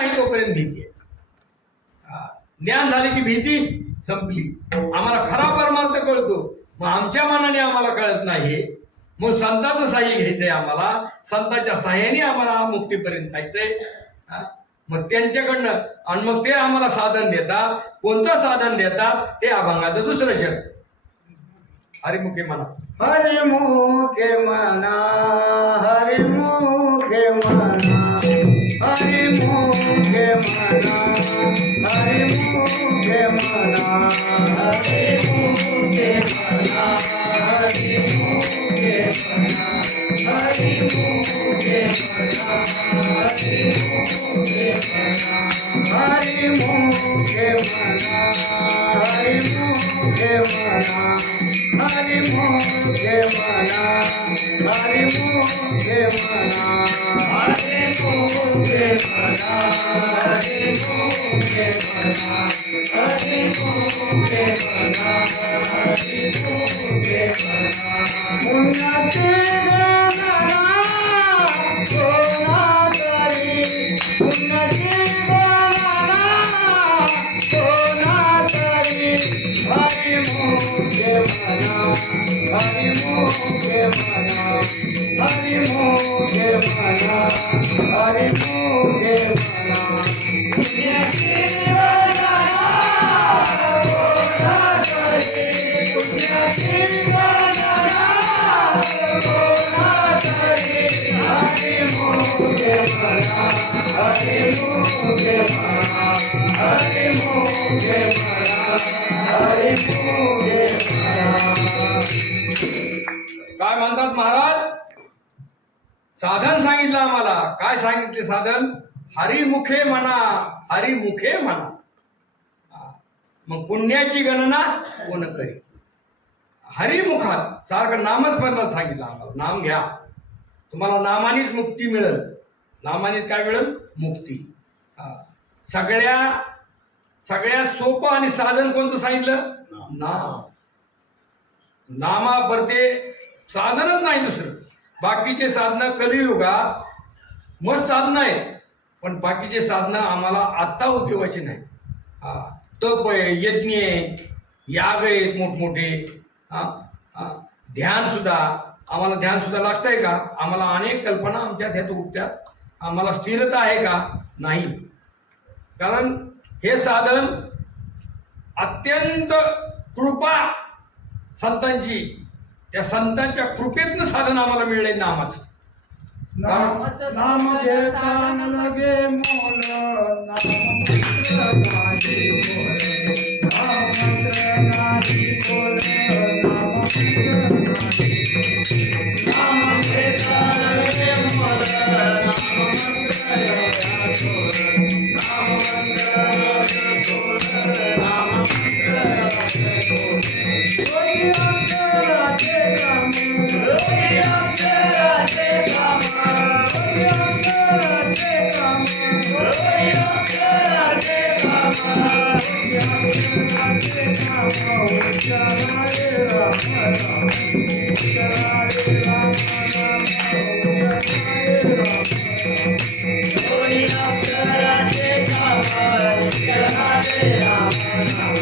नाही तोपर्यंत भीती आहे. ज्ञान झाले की भीती संपली. आम्हाला खरा परमार्थ कळतो, मग आमच्या मनाने आम्हाला कळत नाही. मग संतांचं साह्य घ्यायचंय आम्हाला, संतांच्या साह्याने आम्हाला मुक्तीपर्यंत जायचंय. मग त्यांच्याकडनं आणि मग ते आम्हाला साधन देतात. कोणतं साधन देतात ते अभंगाचं दुसरं शब्द हरिमुखे म्हणा. हरिमुखे म्हणा, हरिमुखे म्हणा, हरिमुखे म्हणा, हरिमुखे म्हणा, हरिमुखे म्हणा, हरिमुखे म्हणा, हरिमुखे म्हणा, हरिमुखे म्हणा, हरिमुखे म्हणा, हरिमुखे म्हणा, हरिमुखे म्हणा, हरिमुखे म्हणा, हरिमुखे म्हणा, हरिमुखे म्हणा, हरिमुखे म्हणा, हरिमुखे म्हणा. पुण्याचे गाणा कोणा तरी, पुण्याचे गाणा कोणा तरी, हरिमुखे म्हणा, हरिमुखे म्हणा, हरिमुखे म्हणा, हरिमुखे म्हणा. पुण्याचे गाणा कोणा तरी, पुण्याचे गाणा कोणा तरी, हरिमुखे म्हणा, हरिमुखे म्हणा, हरिमुखे म्हणा, हरिमुखे म्हणा. काय म्हणतात महाराज? साधन सांगितलं आम्हाला. काय सांगितले साधन? हरिमुखे म्हणा, हरिमुखे म्हणा. मग पुण्याची गणना कोण करी? हरिमुखात सारखं नामस्मरणात सांगितलं आम्हाला. नाम घ्या, तुम्हाला नामानेच मुक्ती मिळेल. नामानेच काय मिळेल? मुक्ती. सगळ्यात सोपं आणि साधन कोणतं सांगितलं? नाम. नामापरते साधनच नाही दुसरं. बाकीचे साधनं कलियुगात मस्त साधनं आहेत, पण बाकीचे साधनं आम्हाला आत्ता उपयोगाची नाही. तप आहे, यज्ञ आहे, याग आहेत मोठमोठे. ध्यान सुद्धा आम्हाला, ध्यान सुद्धा लागतंय का? आम्हाला अनेक कल्पना आमच्या ध्यात उठत्यात. आम्हाला स्थिरता आहे का? नाही. कारण हे साधन अत्यंत कृपा संतांची, त्या संतांच्या कृपेतनं साधन आम्हाला मिळले नामाचं. नाम घेता लगे मोल, नाम मंत्र नाही बोल, नाम मंत्र नाही बोल, नाम मंत्र नाही. नाम घेता लगे मोल, नाम मंत्र नाही बोल, नाम मंत्र नाही बोल, नाम मंत्र नाही बोल. रोई अक्षराचे काम, रोई अक्षराचे काम, रोई अक्षराचे काम, रोई अक्षराचे काम, रोई अक्षराचे काम. उच्चाराले राम राम, उच्चाराले राम राम, उच्चाराले राम राम. रोई अक्षराचे काम, उच्चाराले राम राम,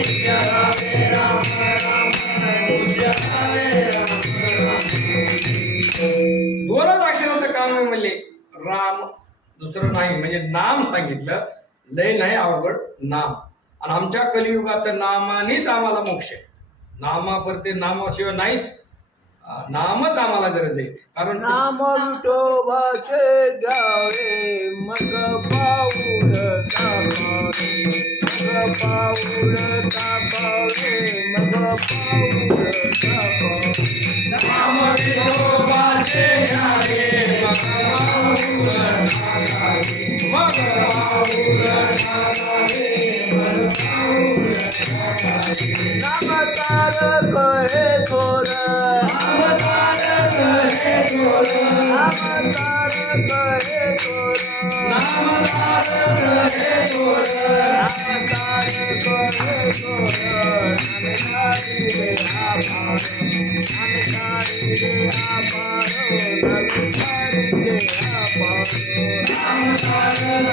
उच्चाराले राम राम, उच्चाराले राम राम. दोनच अक्षराचं काम आहे म्हणले राम, दुसरं नाही. म्हणजे नाम सांगितलं, लय नाही अवघड नाम. आणि आमच्या कलियुगात तर नामानेच आम्हाला मोक्ष आहे. नामापरते नामाशिवाय नाहीच. नामच आम्हाला गरज आहे. कारण नाम विठोबाचे घ्यावे, मग पाऊल टाकावे, मग पाऊल टाकावे, मग पाऊल टाकावे. नाम विठोबाचे घ्यावे, मग पाऊल टाकावे, मग पाऊल टाकावे, मग पाऊल टाकावे. नाम तारक हे थोर, नाम तारक हे थोर, नाम तारक हे थोर, नाम तारक हे थोर, नाम तारक हे थोर. नाम तारी रे आभार, नाम तारी रे आभार, नाम तारी रे आभार. नाम तारक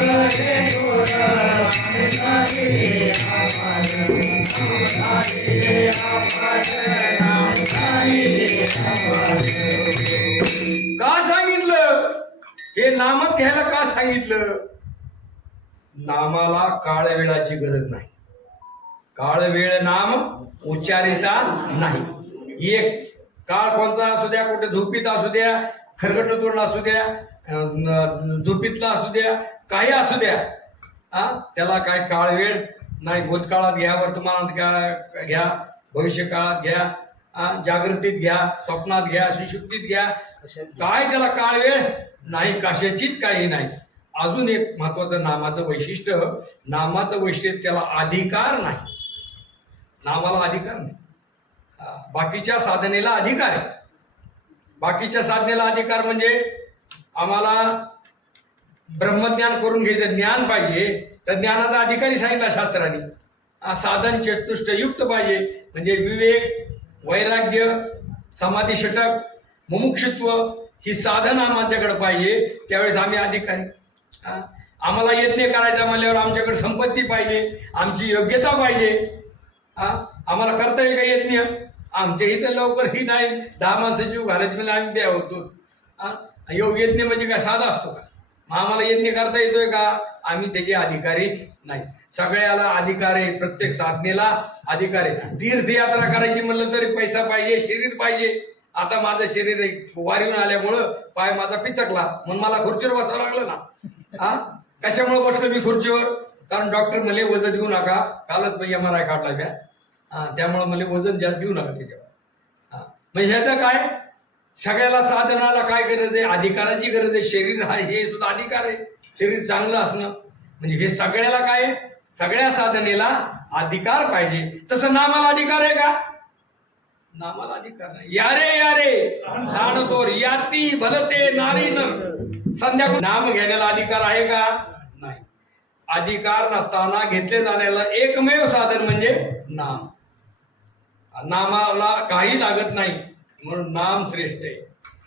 का सांगितलं हे नामच घ्यायला? का सांगितलं? नामाला काळ वेळाची गरज नाही. काळ वेळ नाम उच्चारिता नाही. एक काळ कोणता असू द्या, कुठे झोपीत असू द्या, खरगटून असू द्या, झोपीतला असू द्या, काही असू द्या, त्याला काय काळ वेळ नाही. भूतकाळात घ्या, वर्तमानात घ्या, भविष्य काळात घ्या, जागृतीत घ्या, स्वप्नात घ्या, सुषुप्तीत घ्या, काय त्याला काळ वेळ नाही. कशाचीच काही नाही. अजून एक महत्वाचं नामाचं वैशिष्ट्य, नामाचं वैशिष्ट्य त्याला अधिकार नाही. नामाला अधिकार नाही. बाकीच्या साधनेला अधिकार आहे. बाकीच्या साधनेला अधिकार म्हणजे आम्हाला ब्रह्मज्ञान करून घ्यायचं ज्ञान पाहिजे, तर ज्ञानाचा अधिकारी सांगितला शास्त्राने. साधन चतुष्टयुक्त पाहिजे, म्हणजे विवेक, वैराग्य, समाधी षटक, मुमुक्षुत्व ही साधन आमच्याकडे पाहिजे. त्यावेळेस आम्ही अधिकारी. आम्हाला यज्ञ करायचा म्हणल्यावर आमच्याकडे संपत्ती पाहिजे, आमची योग्यता पाहिजे. आम्हाला करता येईल का यज्ञ? आमच्या इथं लवकर ही नाही. 10 माणसाची घराची म्हणजे आम्ही द्या होतो. योग यज्ञ म्हणजे काय साधा असतो का? आम्हाला यज्ञ करता येतोय का? आम्ही त्याचे अधिकारी नाही. सगळ्याला अधिकार आहे, प्रत्येक साधनेला अधिकार आहे. तीर्थयात्रा करायची म्हणलं तरी पैसा पाहिजे, शरीर पाहिजे. आता माझं शरीर वारीहून आल्यामुळं पाय माझा पिचकला, म्हणून मला खुर्चीवर बसावं लागलं ना. कशामुळे बसलो मी खुर्चीवर? कारण डॉक्टर मला वजन देऊ नका, कालच MRI काढला त्या, त्यामुळे मला वजन जास्त देऊ नका त्याच्यावर. मग ह्याचं काय? सगळ्याला साधनाला काय गरज आहे? अधिकाराची गरज आहे. शरीर हा हे सुद्धा अधिकार आहे. शरीर चांगलं असणं म्हणजे हे सगळ्याला काय? सगळ्या साधनेला अधिकार पाहिजे. तसं नामाला अधिकार आहे का? नामाला अधिकार नाही. यारे नाणतोर याती भलते नारी नर. संध्याकाळ नाम घेण्याला अधिकार आहे का? नाही. अधिकार नसताना घेतले जाण्याला एकमेव साधन म्हणजे नाम. नामाला काही लागत नाही, म्हणून नाम श्रेष्ठ आहे.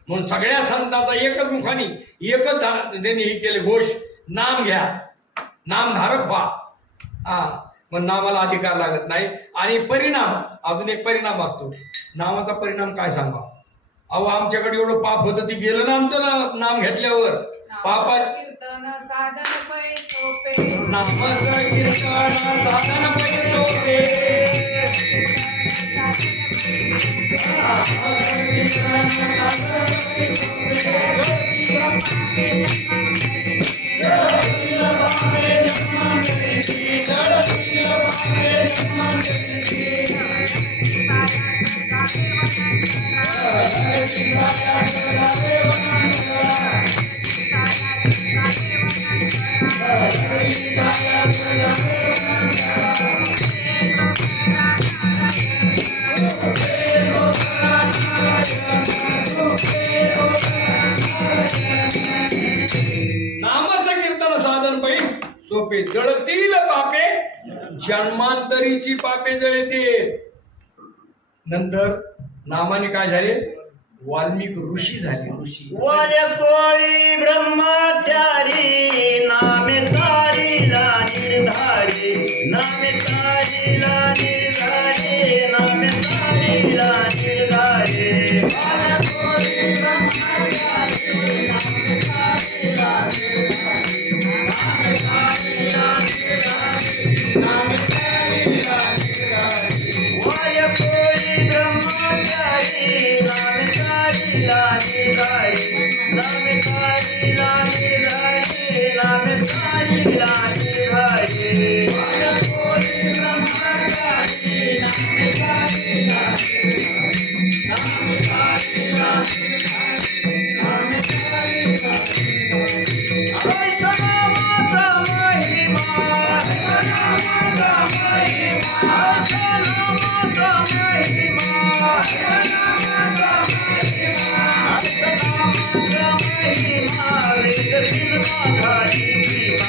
म्हणून सगळ्या संतांचा एकच मुखानी एकच त्यांनी हे केले घोष, नाम घ्या, नामधारक व्हा. मग नामाला अधिकार लागत नाही. आणि परिणाम, अजून एक परिणाम असतो. नामाचा परिणाम काय सांगा? अहो आमच्याकडे एवढं पाप होतं, ती गेलं ना आमचं नाम घेतल्यावर. पापा साधन पै सोपे, नामाचं कीर्तन साधन पै सोपे. नामाचं कीर्तन साधन पै सोपे, जळतील पापे जन्मांतरीची पापे जळते. नंतर नामाने काय झाले? वाल्मिक ऋषी झाले. ऋषी कोळी ब्रह्मचारी नामे तारीला निर्धारी, नामे तारीला निर्धारी, नामे तारीला निर्धारी. कोळी ब्रह्मचारी नामे तारीला निर्धारी, नामे तारीला निर्धारी, नामे तारीला निर्धारी. कोळी ब्रह्मचारी नामे तारीला निर्धारी, नामे तारीला निर्धारी, नामे तारीला निर्धारी. कोळी ब्रह्मचारी नामे तारीला निर्धारी, नामे तारीला निर्धारी, नामे तारीला निर्धारी. ऐसा नामाचा महिमा, ऐसा नामाचा महिमा, ऐसा नामाचा महिमा, ऐसा नामाचा महिमा, ऐसा नामाचा महिमा. वेद सिंहाधारी किमा,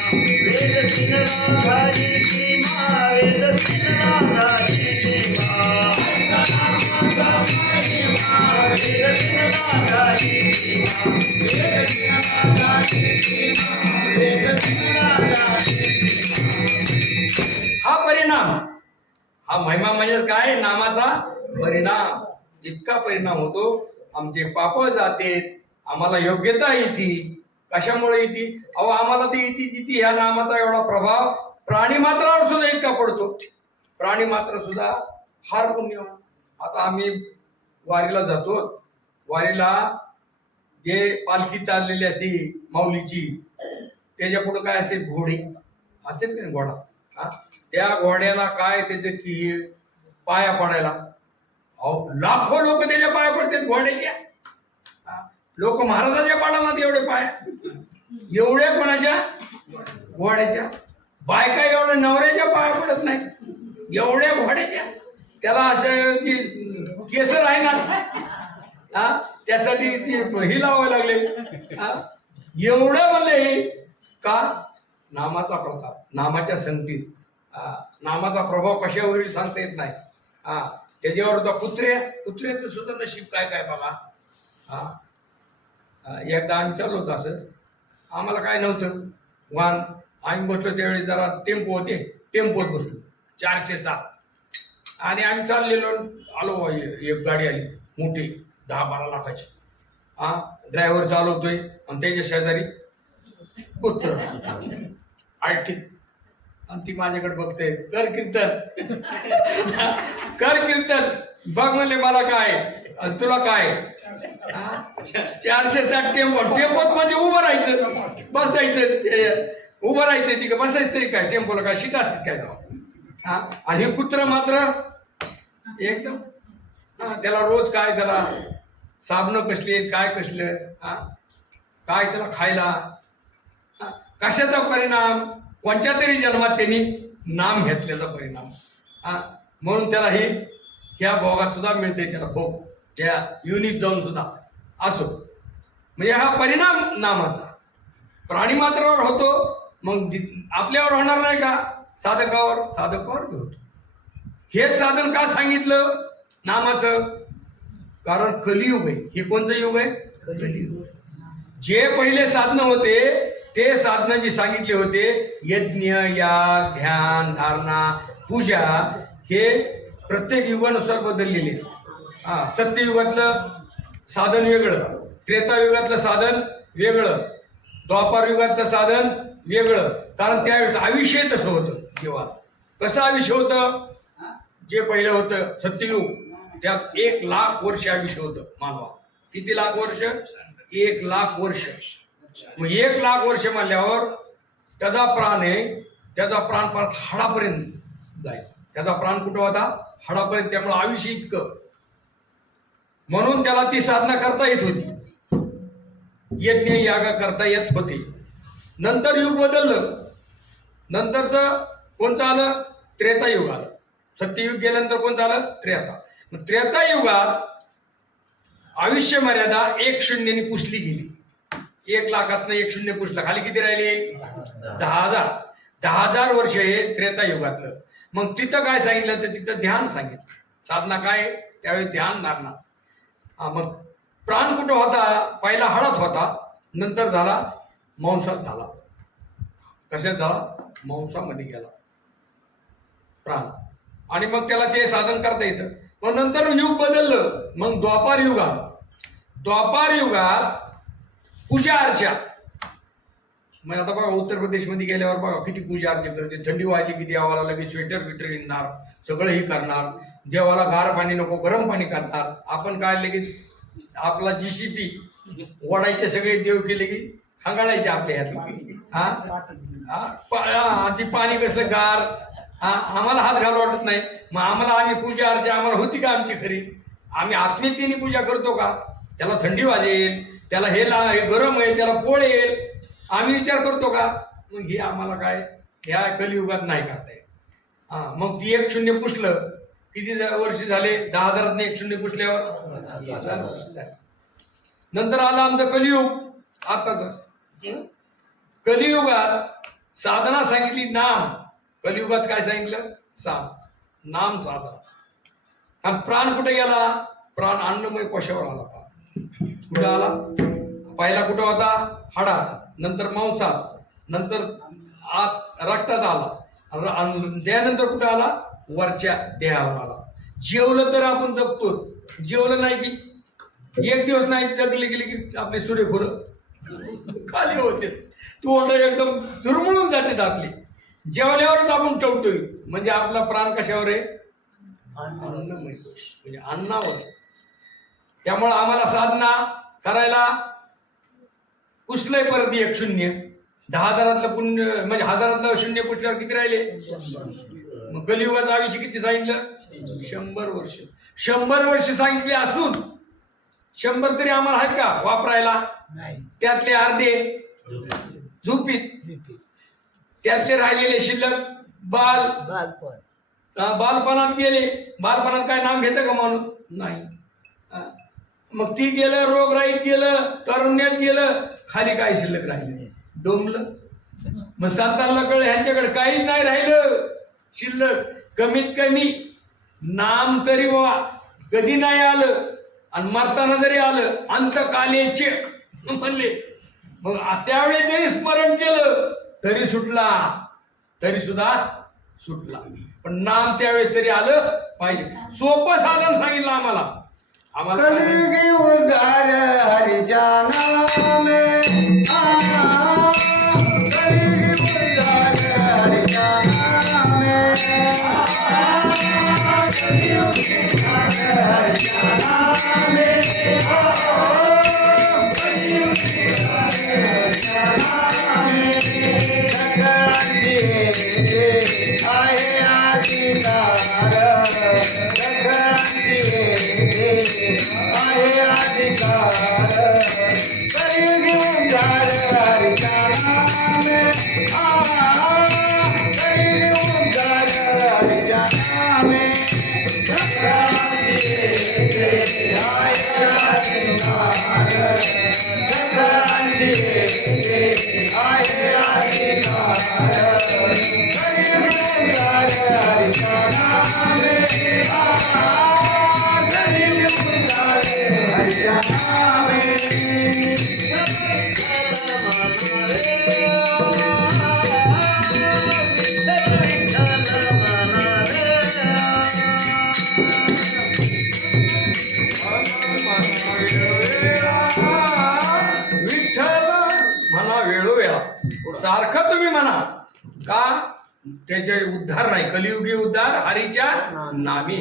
वेद सिंहाधारी किमा, वेद सिंहाधारी किमा. ऐसा नामाचा महिमा, वेद सिंहाधारी किमा, वेद सिंहाधारी किमा, वेद सिंहाधारी किमा. हा महिमा म्हणजे काय? नामाचा परिणाम. इतका परिणाम होतो, आमचे पाप जाते, आम्हाला योग्यता येते. कशामुळे येते? अहो आम्हाला ती येते ह्या नामाचा एवढा प्रभाव प्राणी मात्रावर सुद्धा इतका पडतो. प्राणी मात्र सुद्धा फार पुण्यवान. आता आम्ही वारीला जातो, वारीला जे पालखी चाललेली असते माऊलीची, त्याच्या पुढे काय असते? घोडे असते ना, घोडा. हा, त्या घोड्याला काय त्याचे की पाया पडायला, अहो लाखो लोक त्याच्या पाया पडतात घोड्याच्या. लोक महाराजाच्या पाडाला एवढे पाया, एवढ्या कोणाच्या? घोड्याच्या. बायका एवढ्या नवऱ्याच्या पाया पडत नाही, एवढ्या घोड्याच्या. त्याला असं ती केसर आहे ना, हा, त्यासाठी ती ही लावायला लागले. एवढं म्हणले का? नामाचा प्रताप, नामाच्या संगतीत. नामाचा प्रभाव कशावरील सांगता येत नाही. त्याच्यावर तो कुत्र्याचं सुद्धा नशीब काय काय बघा. एकदा आम्ही चाललो होतो असं, आम्हाला काय नव्हतं वाहन, आम्ही बसलो त्यावेळी जरा टेम्पो होते, टेम्पोत बसलो 407, आणि आम्ही चाललेलो. आलो, एक गाडी आली मोठी 10-12 लाखाची. ड्रायव्हर चालवतोय आणि त्याच्या शेजारी कुत्र आयठी, आणि ती माझ्याकडे बघते, कर कीर्तन कर कीर्तन बघ. म्हणले मला काय तुला काय? 407 टेम्पोत म्हणजे उभं राहायचं, बसायचं, उभं राहायचं, ती बसायचं तरी काय? टेम्पोला काय शिटा असतात काय तेव्हा? आणि हे कुत्र मात्र एकदम, त्याला रोज काय, त्याला साबणं कसले, काय कसलं, काय त्याला खायला. कशाचा परिणाम? कोणत्या तरी जन्मात त्यांनी नाम घेतल्याचा परिणाम. म्हणून त्याला ही ह्या भोगात सुद्धा मिळते, त्याला भोग त्या युनिट जाऊन सुद्धा असो. म्हणजे हा परिणाम नामाचा प्राणी मात्रावर होतो, मग आपल्यावर होणार नाही का? साधकावर होतो. हेच साधन का सांगितलं नामाचं? कारण कलियुग आहे. हे कोणतं युग आहे? कलियुग. जे पहिले साधनं होते ते साधनं जी सांगितले होते, यज्ञ, याग, ध्यान, धारणा, पूजा, हे प्रत्येक युगानुसार बदललेले. सत्ययुगातलं साधन वेगळं, त्रेतायुगातलं साधन वेगळं, द्वापार युगातलं साधन वेगळं. कारण त्यावेळेस आयुष्य तसं होतं. जेव्हा कसं आयुष्य होतं? जे पहिलं होतं सत्ययुग, त्यात 1,00,000 वर्ष आयुष्य होतं मानवा. किती लाख वर्ष? 1,00,000 वर्ष. मग 1,00,000 वर्ष म्हणल्यावर त्याचा प्राण आहे, त्याचा प्राण परत हाडापर्यंत जाईल. त्याचा प्राण कुठं होता? हाडापर्यंत. त्यामुळे आयुष्य इतकं. म्हणून त्याला ती साधना करता येत होती, यज्ञ याग करता येत होते. नंतर युग बदललं. नंतरचं कोणतं आलं? त्रेतायुग आलं. सत्ययुग गेल्यानंतर कोणतं आलं? त्रेता. मग त्रेतायुगात आयुष्य मर्यादा 1 शून्याने पुसली गेली. 1,00,000तनं 1 शून्य पुसलं, खाली किती राहिले? 10,000. 10,000 वर्ष हे त्रेतायुगातलं. मग तिथं काय सांगितलं? तर तिथं ध्यान सांगितलं. साधना काय? त्यावेळी ध्यान धारणा. मग प्राण कुठं होता? पहिला हाडात होता, नंतर झाला मांसात झाला. कशात झाला? मांसामध्ये गेला प्राण. आणि मग त्याला ते साधन करता येतं. मग नंतर युग बदललं. मग द्वापार युग आला. द्वापार युगात पूजा अर्चा. मग आता बघा उत्तर प्रदेशमध्ये गेल्यावर बघा किती पूजा अर्चा करते. थंडी वाजली की देवाला लगेच स्वेटर बिटर विणणार, सगळं ही करणार. देवाला गार पाणी नको, गरम पाणी करणार. आपण काय लगेच आपला जीसीपी ओढायचे, सगळे देव केले की खांगाळायचे आपल्या ह्यात. ती पाणी कसलं गार, आम्हाला हात घालू वाटत नाही. मग आम्ही पूजा अर्चा आम्हाला होती का आमची खरी? आम्ही आत्मीयतेने पूजा करतो का? त्याला थंडी वाजेल, त्याला हे गरम आहे, त्याला पोळ येईल, आम्ही विचार करतो का? मग हे आम्हाला काय ह्या कलियुगात नाही करता येत. मग ती 1 शून्य पुसलं. किती वर्ष झाले? 10,000तनं 1 शून्य पुसल्यावर 10,000 वर्ष झाले. नंतर आलं आमचं कलियुग. आताच कलियुगात साधना सांगितली नाम. कलियुगात काय सांगितलं? नाम साधना. आणि प्राण कुठे गेला? प्राण अन्नमय कोशावर आला. कुठे आला? पहिला कुठं होता? हाडात, नंतर मांसात, नंतर आत रक्तात आला, आणि त्यानंतर कुठं आला? वरच्या देहावर आला. जेवलं तर आपण जगतो, जेवलं नाही की एक दिवस नाही जगले गेले की आपले सूर्यफुल खाली होते, तोंड एकदम चुरमुळून जाते आपली. जेवल्यावरच आपण टवतोय, म्हणजे आपला प्राण कशावर आहे? अन्नमय कोश, म्हणजे अन्नावर. त्यामुळं आम्हाला साधना करायला पुसलंय परत एक शून्य. 10,000 पुण्य म्हणजे 1000 शून्य पुसल्यावर किती राहिले? मग कलियुगात आयुष्य किती सांगितलं? 100 वर्ष. 100 वर्ष सांगितले असून 100 तरी आम्हाला आहेत का वापरायला? त्यातले अर्धे झोपीत, त्यातले राहिलेले शिल्लक बालपणात गेले. बालपणात काय नाम घेतं का माणूस? नाही. मग ती गेलं, रोगराईत गेलं, तारुण्यात गेलं, खाली काय शिल्लक राहिलं? डोंबलं. मग संतांना कळलं ह्यांच्याकडे काहीच नाही राहिलं शिल्लक. कमीत कमी नाम तरी वा कधी नाही आलं, आणि मरताना जरी आलं अंतकालेचे म्हणले, मग त्यावेळी जरी स्मरण केलं तरी सुटला, तरी सुद्धा सुटला. पण नाम त्यावेळेस तरी आलं पाहिजे. सोपं साधन सांगितलं आम्हाला. कलयुगी उद्धार हरिच्या नामे, कलयुगी उद्धार हरिच्या नामे, कलयुगी उद्धार हरिच्या नामे, कलयुगी उद्धार हरिच्या नामे. जगाची आहे अधिकार, जगाची आहे अधिकार, कलयुगी उद्धार हरिच्या नामे, कलयुगी उद्धार हरिच्या नामे. जगाची आहे अधिकार, जगाची आहे अधिकार, कलयुगी उद्धार हरिच्या नामे, कलयुगी उद्धार हरिच्या नामे. विठ्ठल म्हणा वेळोवेळा, सारखं तुम्ही म्हणा का? त्याचे उद्धार नाही. कलियुगी उद्धार हरीच्या नामे.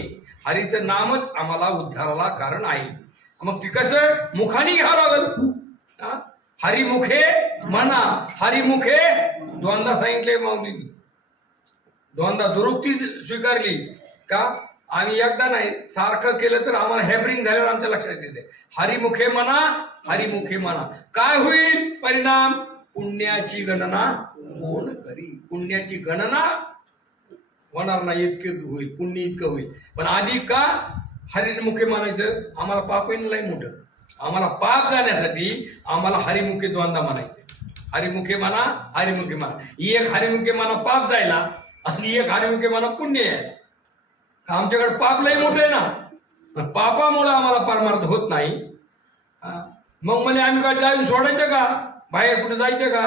हरीचं नामच आम्हाला उद्धाराला कारण आहे. मग ती कसं मुखाने घ्यावं लागल. हरिमुखे म्हणा, हरिमुखे दोनदा सांगितले माऊलींनी, दोनदा दुरुक्ती स्वीकारली का? आम्ही एकदा नाही, सारखं केलं तर आम्हाला हॅपरिंग झाल्यावर आमच्या लक्षात येते. हरिमुखे म्हणा, हरिमुखे म्हणा. काय होईल परिणाम? पुण्याची गणना कोण करी? पुण्याची गणना होणार नाही इतकं होईल, पुण्य इतकं होईल. पण आधी का हरिमुखे म्हणायचं? आम्हाला पाप नाही मोठं. आम्हाला पाप जाण्यासाठी आम्हाला हरिमुखे दोनदा म्हणायचे. हरिमुखे म्हणा, हरिमुखे म्हणा. एक हरिमुखे म्हणा पाप जायला, आणि एक हरिमुखे म्हणा पुण्य यायला. आमच्याकडे पाप लई मोठं आहे ना, पापामुळे आम्हाला परमार्थ होत नाही. मग म्हणजे आम्ही काय जाऊन सोडायचं का? बाहेर कुठं जायचं का?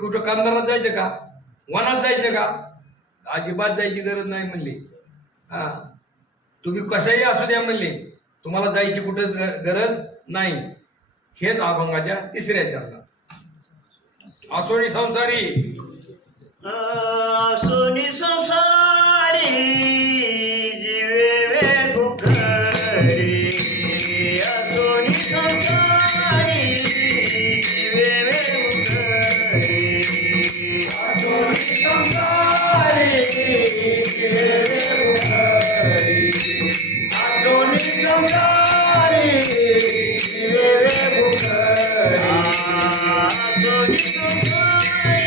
कुठं कंदारात जायचं का? वनात जायचं का? अजिबात जायची गरज नाही म्हणली. तुम्ही कशाही असू द्या म्हणले, तुम्हाला जायची कुठं गरज नाही. हेच अभंगाच्या 3ऱ्या चरणात. आसोनी संसारी, सोनी संसारी जीवे दुःखरी, सोनी संसारी जीवे दुःखरी, सोनी संसारी जीवे दुःखरी, सोनी संसारी जीवे दुःखरी, सोनी संसारी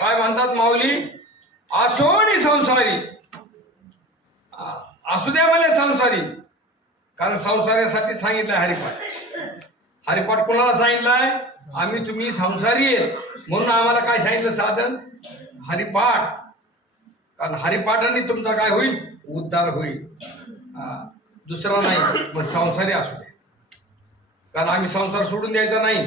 काय म्हणतात माऊली, असोनी संसारी, असू द्या मला संसारी, कारण संसारासाठी सांगितलंय हरिपाठ. हरिपाठ कोणाला सांगितलंय? आम्ही तुम्ही संसारी आहेत म्हणून आम्हाला काय सांगितलं साधन? हरिपाठ. कारण हरिपाठाने तुमचा काय होईल? उद्धार होईल. दुसरा नाही, मग संसारी असू द्या. कारण आम्ही संसार सोडून द्यायचा नाही,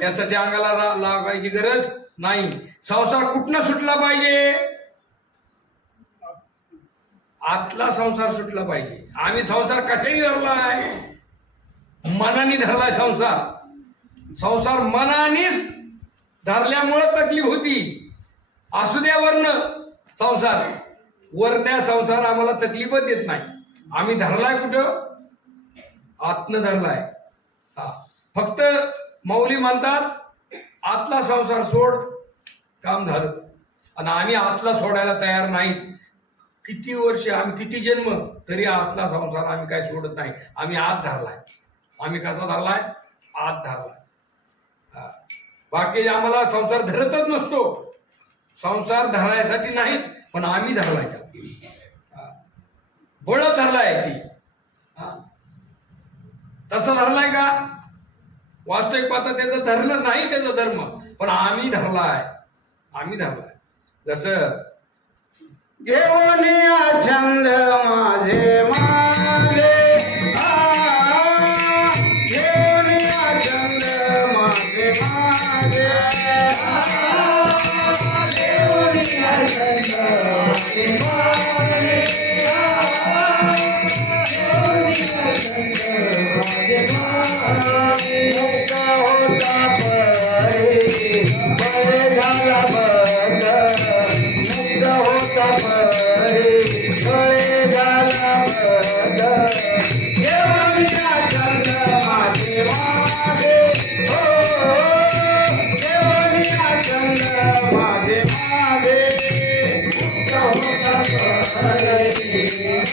त्यासाठी अंगाला लागायची गरज नाही. संसार कुठनं सुटला पाहिजे? आतला संसार सुटला पाहिजे. आम्ही संसार कशाने धरलाय? मनाने धरलाय संसार. संसार मनानेच धरल्यामुळे तकलीफ होती. असू द्या वर्ण संसार, वरण्या संसार आम्हाला तकलीफच देत नाही. आम्ही धरलाय कुठं? आतनं धरलाय. फक्त माऊली म्हणतात आतला संसार सोड, काम झालं. आणि आम्ही आतला सोडायला तयार नाही. किती वर्ष, आम्ही किती जन्म, तरी आतला संसार आम्ही काय सोडत नाही. आम्ही आत धरलाय. आम्ही कसा धरलाय? आत धरलाय. बाकी आम्हाला संसार धरतच नसतो. संसार धरायसाठी नाहीत, पण आम्ही धरलाय. बळ धरलाय ती. तसं धरलाय का? वास्तविक पाहता त्याचं धरलं नाही, त्याचा धर्म, पण आम्ही धरलाय. आम्ही धरलाय. जसं घेऊन या छंद माझे माझे, घेऊन या छंद माझे माझे, घेऊन या छंद माझे माझे, घेऊन या छंद माझे माझे. मुक्त होता परी बळे झाला बंद, मुक्त होता परी बळे झाला बंद. घेऊन या छंद माझे माझे, हो, घेऊन या छंद माझे माझे. मुक्त होता परी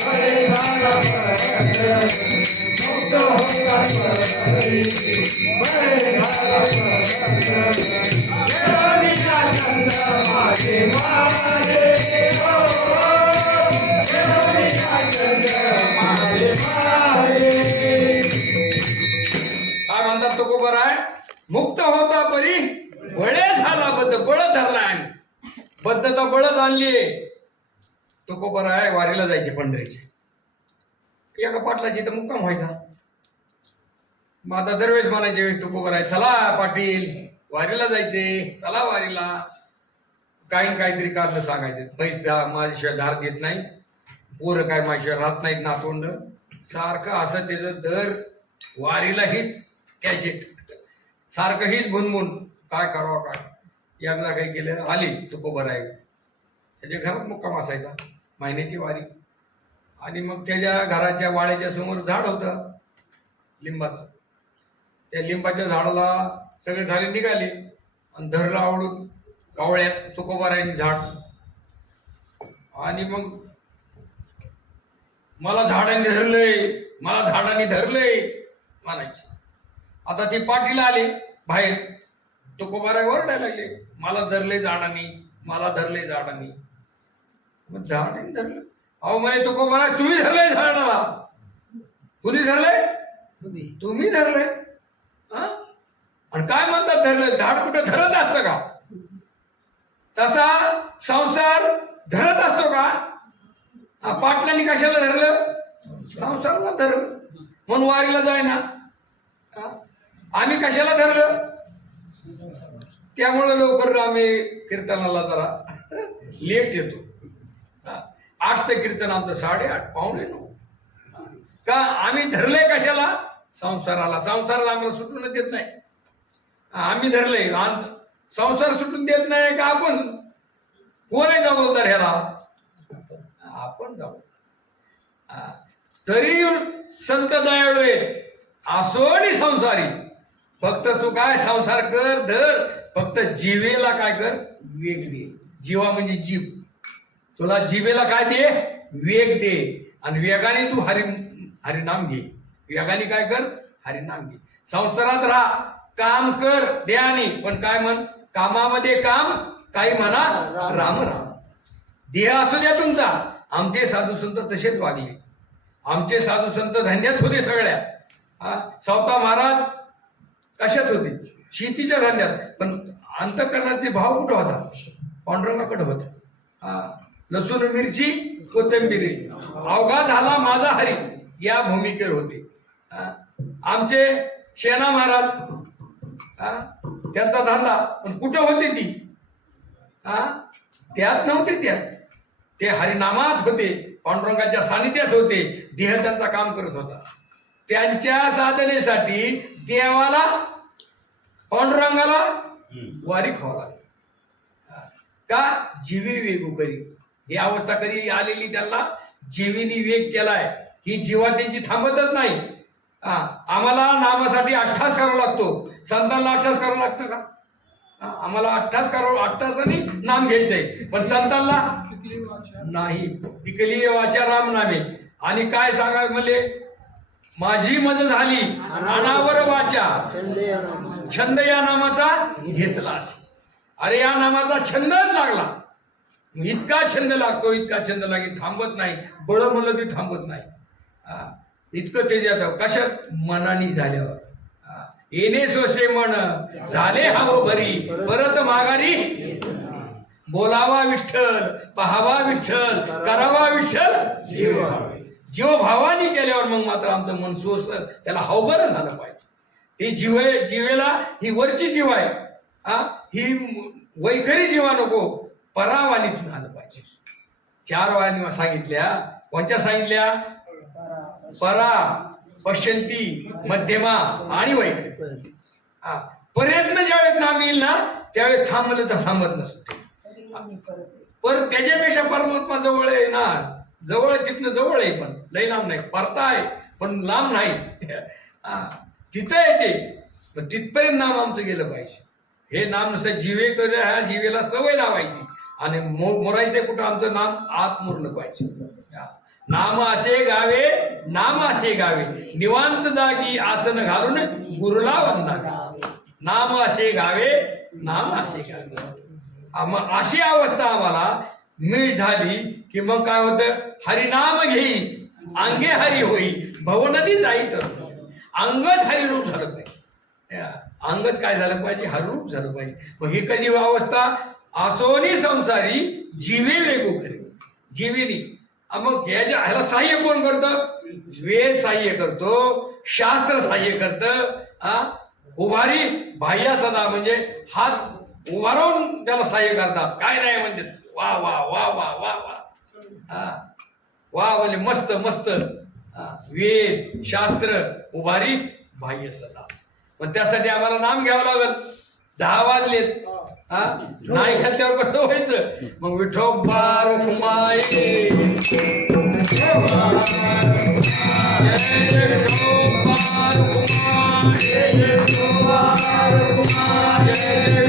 बळे झाला बंद, मुक्त होता परी बळे झाला बंद. घेऊन या छंद माझे माझे, हो, घेऊन या छंद माझे माझे. काय म्हणतात तुकोबर आहे? मुक्त होता परी बळे झाला बद्ध. बळ धरलाय. बद्धता बळच आणली. तुकोबर आहे वारीला जायचे पंढरीचे. एका पाटलाची तर मुक्काम व्हायचा. मग आता दरवेळेस म्हणायचे तुकोबर आहे, चला पाटील वारीला जायचे, चला वारीला. काही काहीतरी कारण सांगायचे. पैसा माझ्याशिवाय धार देत नाही, पोरं काय माझ्याशिवाय राहत नाहीत, नातवंड. सारखं असं त्याचं दर वारीला हीच कॅशेट, सारखं हीच भुनभुन. काय करावं काय. एकदा काही केलं, आली तुकोबर आहे, त्याच्या घरात मुक्काम असायचा महिन्याची वारी. आणि मग त्याच्या घराच्या वाड्याच्या समोर झाड होतं लिंबाचं. त्या लिंबाच्या झाडाला सगळे झाले निघाले आणि धरलं आवडून कावळ्यात तुकोबारायांनी झाड. आणि मग मला झाडांनी धरलंय, मला झाडांनी धरलंय म्हणायचे. आता ते पाटील आले बाहेर, तुकोबाराय ओरडायला लागले, मला धरले झाडांनी, मला धरले झाडांनी. मग झाडांनी धरलं. अहो म्हणे तुकोबाराय तुम्ही धरलंय झाडाला. कुणी धरलंय? तुम्ही धरलंय. आणि काय म्हणतात धरलं? झाड कुठं धरत असतं का? तसा संसार धरत असतो का? पाटलांनी कशाला धरलं? संसाराला धरलं. म्हणून वारीला जाय ना. आम्ही कशाला धरलं? त्यामुळे लवकर आम्ही कीर्तनाला जरा लेट येतो. 8चं कीर्तन आमचं 8:30 9:45. का आम्ही धरलंय कशाला? संसाराला. संसाराला आम्हाला सुटून देत नाही. आम्ही धरलंय. संसार सुटून देत नाही का आपण? कोण आहे जबाबदार ह्याला? आपण जाऊ. तरी संत दयाळू असोनी संसारी, फक्त तू काय संसार कर धर, फक्त जीवेला काय कर, वेग दे. जीवा म्हणजे जीव. तुला जीवेला काय दे? वेग दे. आणि वेगाने तू हरिनाम घे. वेगाने काय कर? हरिनाम घे. संसारात राहा, काम कर देहाने, पण काय म्हण? कामामध्ये काम, काही म्हणा राम राम. देह असू द्या तुमचा. आमचे साधू संत तसेच वागले. आमचे साधू संत धंद्यात होते सगळ्या. सावता महाराज कशात होते? शेतीच्या धंद्यात. पण अंतःकरणाचे भाव कुठं होता? पांडुरंगाकडे होता. लसूण मिरची कोथिंबिरी, अवघा झाला माझा हरी, या भूमिकेवर होते. आमचे सेना महाराज त्यांचा धंदा, पण कुठं होते ती? त्यात नव्हते. त्यात ते हरिनामात होते, पांडुरंगाच्या सानिध्यात होते. देह त्यांचा काम करत होता. त्यांच्या साधनेसाठी देवाला, पांडुरंगाला वारी खावा लागली. का? जीवी वेगू करी. ही अवस्था कधी आलेली त्यांना? जीवीनी वेग केलाय. ही जीवा त्यांची थांबतच नाही. आम्हाला नामासाठी 8 करावा लागतो. संतांना 8 करावं लागतं का? आम्हाला 8 करावं, 8 नाम घ्यायचंय. पण संतांना नाही. पिकली वाचा राम नामे. आणि काय सांगा म्हणले? माझी मज झाली अनावर वाचा, छंद या नामाचा घेतलास. अरे या नामाचा छंदच लागला. इतका छंद लागतो, इतका छंद लागेल, थांबत नाही. बळ म्हणलं ती थांबत नाही. इतकं तेज येतं. कशात? मनानी झाल्यावर. येणे सोशे मन झाले हाव भरी, परत माघारी बोलावा विठ्ठल, पहावा विठ्ठल, करावा विठ्ठल जीव. जीव भावानी केल्यावर मग मात्र आमचं मन सोस, त्याला हवभर झालं पाहिजे. ती जीवेला ही वरची जीव आहे. ही वैखरी जीवा नको, परावानीत झालं पाहिजे. 4 वाणी सांगितल्या. कोणत्या सांगितल्या? परा, पश्यंती, मध्यमा आणि वैखरी. प्रयत्न ज्यावेळेस नाम येईल ना, त्यावेळेस थांबलं तर थांबत नसतो. पण त्याच्यापेक्षा परमात्मा जवळ आहे ना. जवळ आहे, तिथनं जवळ आहे, पण लई लांब नाही. परता आहे पण लांब नाही. तिथं येते, पण तिथपर्यंत नाम आमचं गेलं पाहिजे. हे नाम नुसतं जीवे कर, ह्या जीवेला सवय लावायची. आणि मोरायचं कुठं? आमचं नाम आत मुरलं पाहिजे. नाम असे गावे, नाम असे गावे, निवांत जागी आसन घालून गुरुला वंदावे. नाम असे गावे, नाम असे गावे. मग अशी अवस्था आम्हाला मिळ झाली की मग काय होतं? हरिनाम घेई अंगे हरी होई, भवनदी जाई तर. अंगच हरिरूप झालं पाहिजे. अंगच काय झालं पाहिजे? हरिरूप झालं पाहिजे. मग ही कधी अवस्था? असोनी संसारी जीवे वेगू खरे. जीवेनी. मग ह्याला सहाय्य कोण करतं? वेद सहाय्य करतो, शास्त्र सहाय्य करतं. उभारी बाह्य सदा म्हणजे हात उभारून त्याला सहाय्य करतात. काय नाही म्हणजे वा वा वा वा वा वा. वा म्हणजे मस्त मस्त. वेद शास्त्र उभारी बाह्य सदा. पण त्यासाठी आम्हाला नाम घ्यावं लागल. 10 वाजलेत. नाही घातल्यावर कसं व्हायचं? मग विठोबा रखुमाई, जय विठोबा रखुमाई, जय विठोबा रखुमाई, जय